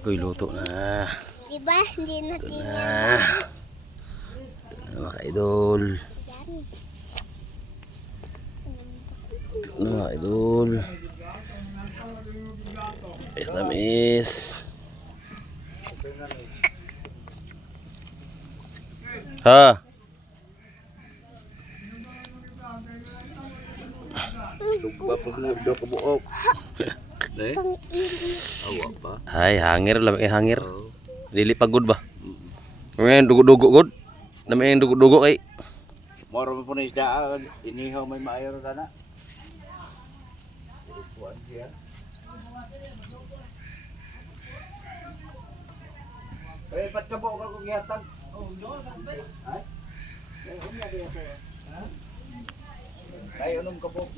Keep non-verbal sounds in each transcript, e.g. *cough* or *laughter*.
Ako'y luto na. Diba? Hindi na Ito na. Ito na mga idol. Ito na mga idol. Yes na miss. Ha? Tapos na do ko buok. Ini. Awa pa. Ay, hangir. Lamig kay hangir. Dili pagod ba? Ngayon, dugo-dugo god. Dami yung dugo-dugo kay. Moro mo po na isda. Inihaw may maayo ka na. Upuan siya. Eh, ba't ka buok ako giyatag? Oh, no, Ay? Eh, unya diya to. Ha? Ay, unom ka buok.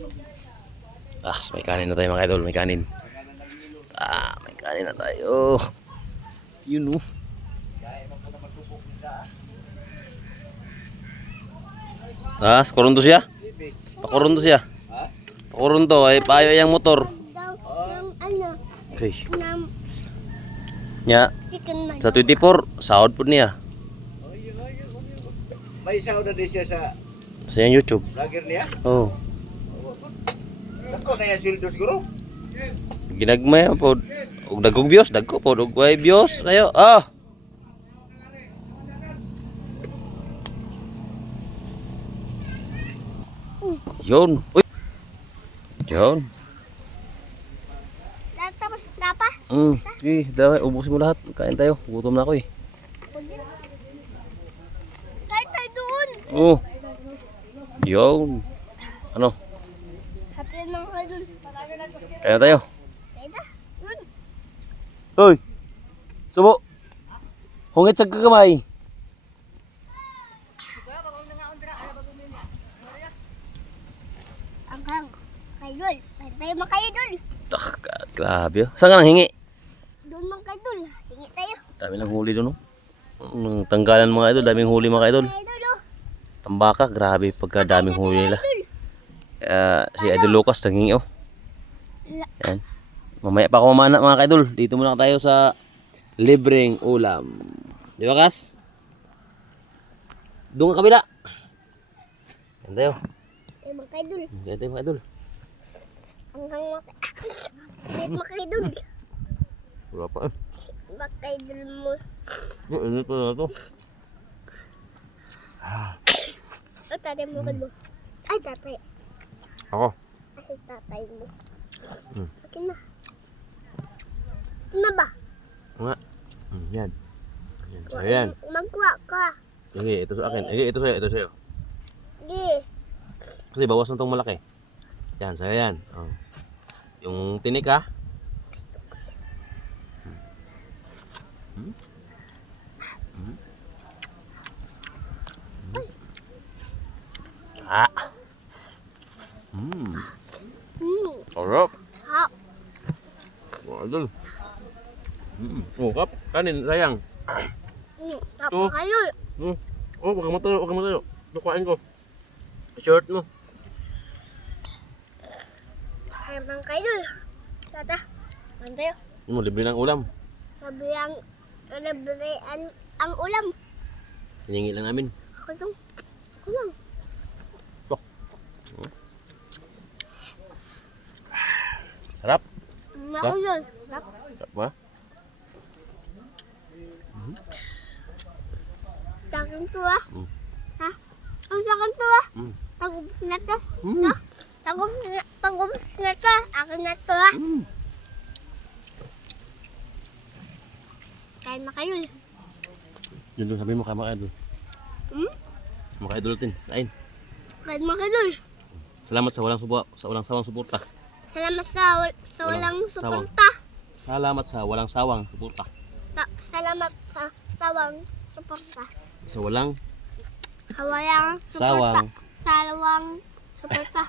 Ah, may kanin na tayo mga idol. May kanin. Ah, may kanin na tayo. Yun oh. Ah, kurunto siya? Pakurunto siya? Ha? Pakurunto ay payo yung motor. Okay. Nya, sa 24, sahod po niya. May isa na din siya sa Sa yung YouTube. vlogger niya. Oh. Dako na yan sildo siguro. Ginagmay po. Ug dagkog bios, dagko po ug way bios kayo. Ah. Yun. Uy. Yun. Tapos na pa. Mm. Sige, dawai ubusin mo lahat. Kain tayo. Gutom na ako eh. Kahit tayo doon. Oh. Yun. Ano? Happy na ako doon. Kaya tayo. Hoy. Subo. Hungit sa kagamay. Hanggang. Kaidol. Kahit tayo makaidol. Ah, ka- grabe. oh. Saan ka nang hingi? Doon mang kaidol. Hingi tayo. Dami lang huli doon. Oh. Nung tanggalan mga idol, daming huli mga idol. Oh. Tambaka, grabe pagka daming huli nila. Kaya si Idol Lucas nanghingi oh. Yan. Mamaya pa ako mamana mga kaidol. Dito muna tayo sa libreng ulam. Di ba Kas? Doon ka kabila. Yan tayo. Tayo makaidol. Yan tayo mga idol. Hanggang maka... Kahit makaidol. Wala pa eh. Makaidol mo. Yung init pa na to. O tatay mo ka mo. Ay tatay. Ako. Kasi tatay mo. Hmm. Akin na. Na ba? Nga. Hmm, yan. Yan. So, yan. Magkuha ka. Sige, ito sa akin. Sige, ito sa'yo. Ito sa'yo. Di. Kasi bawas na tong malaki. Yan, sa'yo yan. Oh. Yung tinik ha. Hmm? Hmm? Ah. Hmm. Hmm. Sarap. Ha. Hmm. Oh, kap. Kanin, sayang. Hmm. Ito. Napakayo. Hmm. Oh, wag kang matayo, wag kang matayo. Lukuhain ko. Shirt mo. Ay bang kayo. Tata. Mantayo. Mo, libre ng ulam. Sabi ang libre ang, ang ulam. Hiningi lang namin. Ako lang. Ako lang. Sarap. Ako yun. Sarap. Sarap ba? Sa akin to ah. Mm. Ha? Ang sa akin to ah. Mm. Pag-ubos na to. Mm. No? Na, to. Akin na to ah. Mm. Kain na kayo. eh. Yun doon, sabi mo kay mga idol. Hmm? Mga idol din. Kain. Kain mo kayo. Salamat sa walang subo, sa walang sawang suporta. Salamat sa, sa Walang walang sawang. suporta. Salamat sa walang sawang suporta. Sa- salamat sa sawang suporta. Sa walang Hawayang suporta. Sawang. Sawang suporta.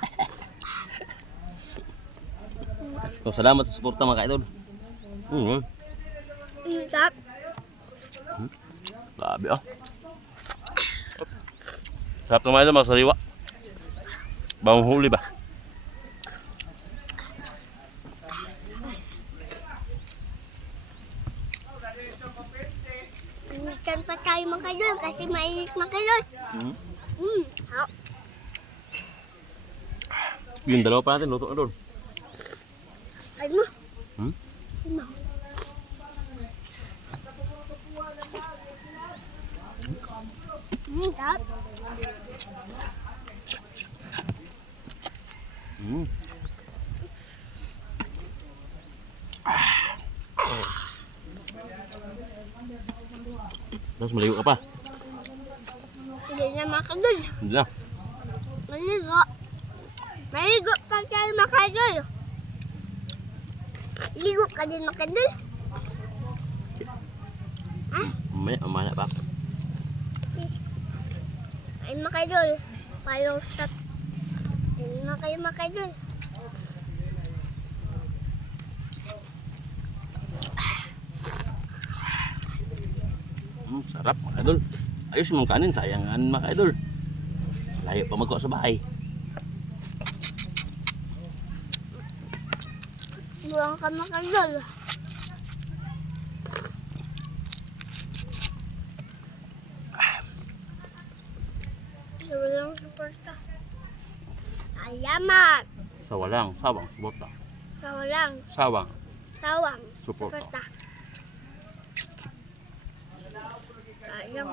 so, *laughs* salamat sa suporta mga idol. Mm. Mm, Sarap. Grabe ah. Sarap ng mga idol, mga sariwa. Bawang huli ba? Balikan pa tayo kaidol kasi mainit kaidol. Hmm. Hmm. Ha? Yung dalawa pa natin, luto na doon. Ano mo? Hmm? Ano? Hmm, sarap. Hmm. Malayo ka pa. Hindi na mga kaidol. Hindi na. Maligo. Maligo pa kayo mga kaidol. Ligo ka din mga kaidol. Mamaya, mamaya pa. Ay mga kaidol. Follow shot. Ayun na kayo mga kaidol. Hmm, sarap mga idol. Ayos mga kanin, sayangan mga idol. Layo pa magkuha sa bahay. Buwang ka mga kaidol. Walang suporta. Ayamat. Sa walang, sawang, suporta. Sa walang Sawang, sawang suporta. suporta. Ayam.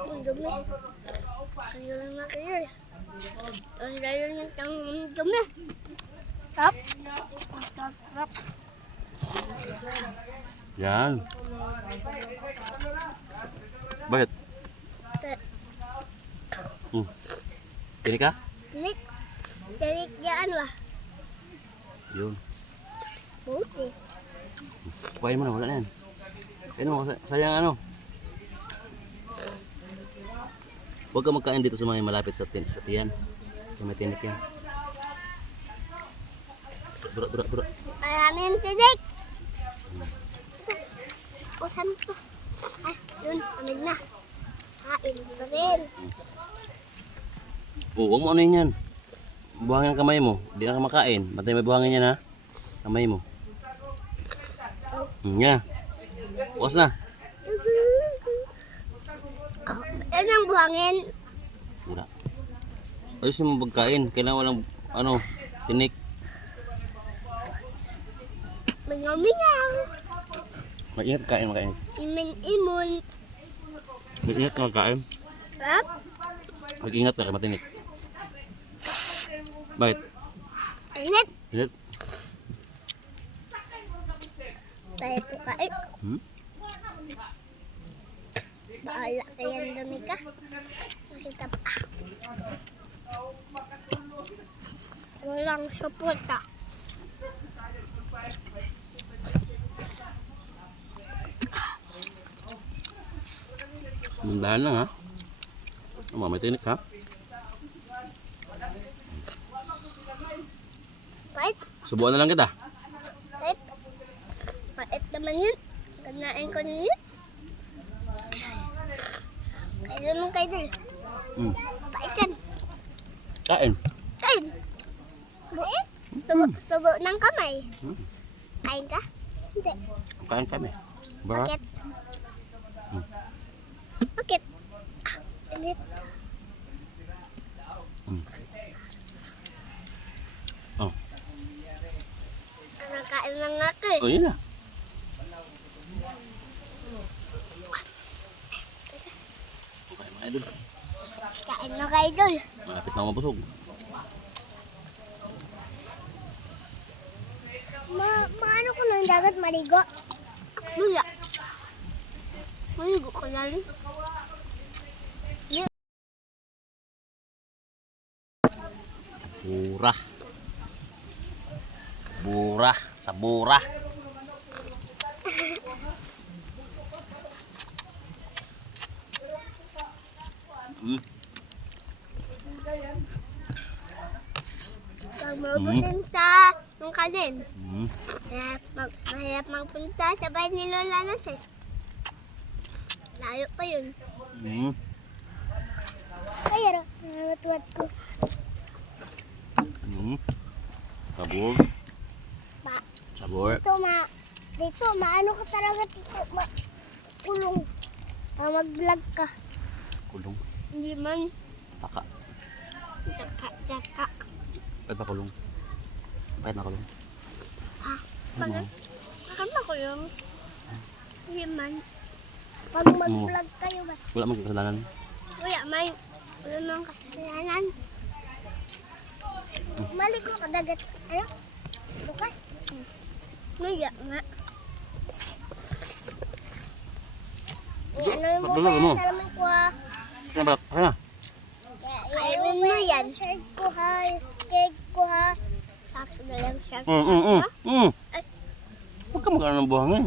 Ang dumi. Ayun na kayo. Ang layo ng tang dumi. Stop. Stop. Stop. Yan. Bakit? Hmm. Kini ka? Tinik. Tinik yan ba? Yun. Buti. Kuhain mo na, wala na yan. Sa- sayang ano. Huwag ka magkain dito sa mga malapit sa, tin sa tiyan. Sa may tinik yan. Bura, bura, bura. Maraming tinik. O, saan to? Ay, yun. Amig na. Kain pa rin. Oo, huwag mo ano yun yan. Buhangin ang kamay mo. Hindi na ka makain. Matay may buhangin yan ha. Kamay mo. Hmm, yan. Bukas na. Yan ang buhangin. Wala. Ayos yung pagkain. Kailangan walang, ano, tinik. Mingaw-mingaw. Mag-ingat kain, makain. Imin-imun. Mag-ingat ka magkain. Rap. Mag-ingat ka, matinik. Bakit? Init. Tayo po kain. Hmm? Baala kayang dumi ka. Nakita pa. Walang suporta. Mandahan lang ha. Oh, may tinik ha. Pait. Subuan na lang kita. Pait. Pait naman yun. Kanain ko na yun. Kaya naman kayo dun. Hmm. Pait yan. Kain. Kain. Subo. Subo, subo ng kamay. Hmm. Kain ka? Hindi. Kain kami. Ba? Bakit? Hmm. Bakit? Ah, init. Hmm. Oh. Nakain lang ako eh. Oh, yun na. Okay, mga idol. Kain na kayo dun. Malapit na ako mabusog. Ma, maano ko ng dagat marigo? Wala. Marigo ko na rin. Burah. Burah. Sa *laughs* burah. Hmm. Pag mabutin sa yung kanin. Hmm. Mahirap, mag, mahirap magpunta sa bahay ni Lola natin. Layo pa yun. Hmm. Kaya nangatwat ko. Hmm. Sabor. Ba, Sabor. dito ma, dito maano ko talaga dito. Ma, kulong. Ah, mag-vlog ka. Kulong. Hindi man. Taka. Tsaka, tsaka. Ba't ba kulong? Bakit na kulong? Pag, Akala ko yung... Hindi man. Pag Hmm. mag-vlog kayo ba? Wala mang kasalanan. Kuya, may... Wala nang kasalanan. Maligo ka dagat. Ano? Bukas? Hmm. Kuya, nga. Eh, ano yung bukas mo? sa laman ko ah? Kaya ba? Kaya. Kainin mo yan. Shirt ko ha, cake ko ha. Sakto na lang siya. Mm, mm, mm. Mm. Ay. Huwag ka magkano ng buhangin.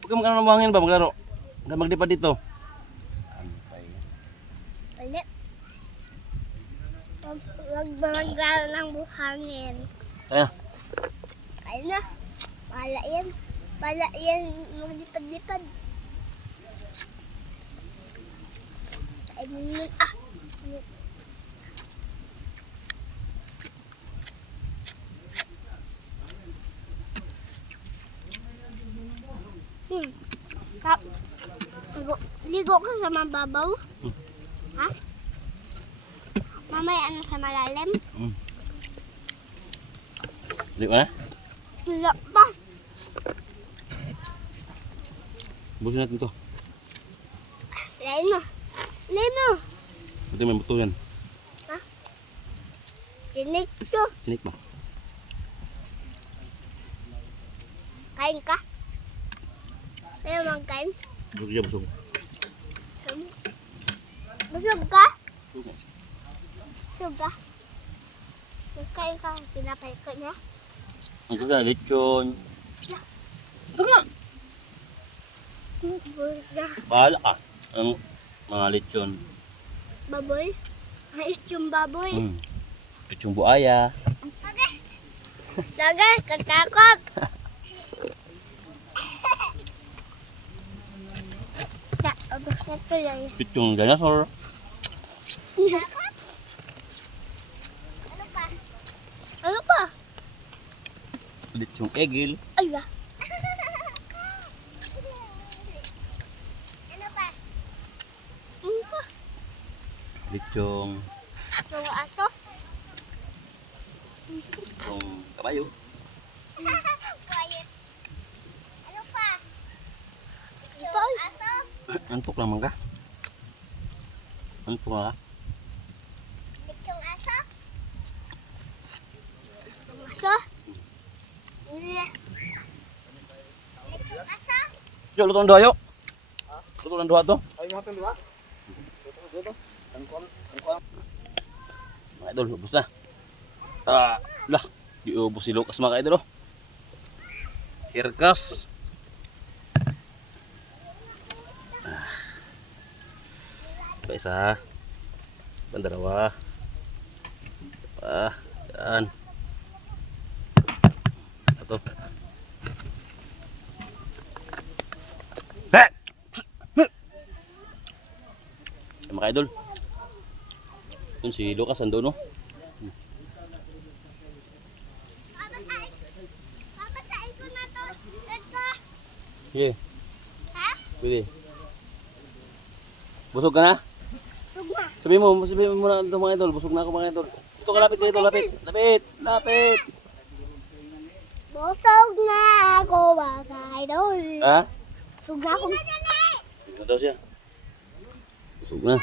Huwag ka magkano ng buhangin ba maglaro? Huwag maglipad dito. Antay. Ulit. Wag wag baranggal ng buhangin. Kaya. Ay na. Wala yan. Wala yan. Maglipad-lipad. Ay, nun, ah. Hmm. Kap. Ligo, ligo ka sa mababaw? Hmm. Ha? Mamaya ano sa malalim? Mm. Di ba na? Wala pa. Busin natin to. Lain mo. Lain mo. Buti may buto yan. Tinik to. Sinik ba? Kain ka? Kaya magkain? Busog siya, busog. Busog ka? Busog ka? Magkain ka. Pinapay ko niya. Ang kaya, lechon. Ito nga. Bahala ka. Ang mga lechon. Baboy? Yung baboy. Mm. Lechon buaya. Okay. Dagal, katakot. *laughs* Lechon dinosaur. Ano pa? Ano pa? Lechon egil. Ay ba? ano pa? Ano pa? Lechon. Mga aso? Lechon kabayo. *laughs* Quiet. Ano pa? Yung aso? Antok lang man ka. Antok lang ka. Yung aso? Yung aso? Hindi. Yung aso? Yo, luto ng duha, yo. Luto ng duha to. Ay, mga itong diba? Ito ko ito. Ang kuwan. Ang kuwan. Mga idol, ubos na. Ah, lah. Di ubos si Lucas mga idol, oh. Kirkas. Pa isa. Bandarawa. Ah, yan. Ito. Ha! Yan, Mga idol. Yun si Lucas ando no. To. Ito. Sige, Ha? pwede. Busog ka na? Sugma. Sabi mo, sabi mo muna ito mga idol, busog na ako mga idol. Ito ka lapit dito, lapit, lapit, lapit. Busog na ako mga idol. Ha? Busog na ako. Busog na daw siya. Busog na.